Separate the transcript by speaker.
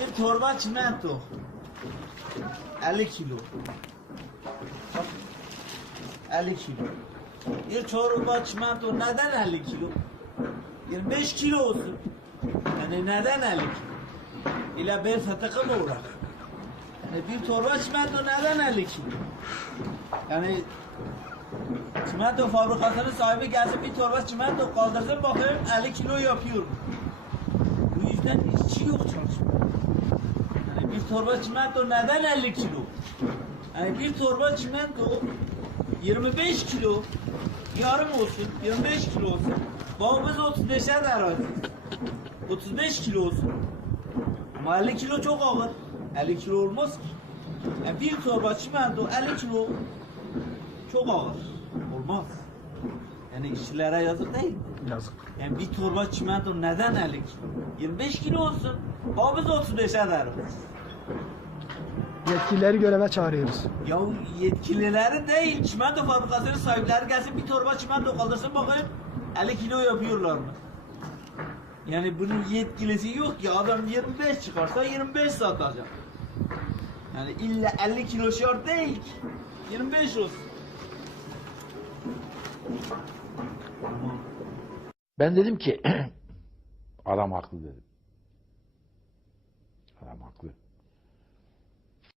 Speaker 1: یه تربه چمنتو 50 کیلو 50 kilo. Bir çorba çimento neden 50 kilo? 25 kilo olsun. Yani neden 50 kilo? İla ben sataka mı uğrak? Yani bir torba çimento neden 50 kilo? Yani çimento fabrikasının sahibi gelsin bir torba çimento kaldırsın bakayım 50 kilo yapıyor? Bu yüzden işçi yok çalışmıyor. Yani bir torba çimento neden 50 kilo? Yani bir torba çimento 25 kilo yarım olsun, 25 kilo olsun. Baba biz 35'e de razıyız. 35 kilo olsun. Ama 50 kilo çok ağır. 50 kilo olmaz ki. Yani bir torba çimento 50 kilo çok ağır. Olmaz. Yani işçilere yazık değil?
Speaker 2: Yazık.
Speaker 1: Yani bir torba çimento neden 50 kilo? 25 kilo olsun. Baba biz 35'e deriz.
Speaker 2: Yetkilileri göreve çağırıyoruz.
Speaker 1: Ya yetkilileri değil, çimento fabrikasının sahipleri gelsin bir torba çimento kaldırsın bakayım 50 kilo yapıyorlar mı? Yani bunun yetkilisi yok ki adam 25 çıkarsa 25 satacak. Yani illa 50 kilo şart değil ki. 25 olsun.
Speaker 3: Ben dedim ki adam haklı dedim. Adam haklı.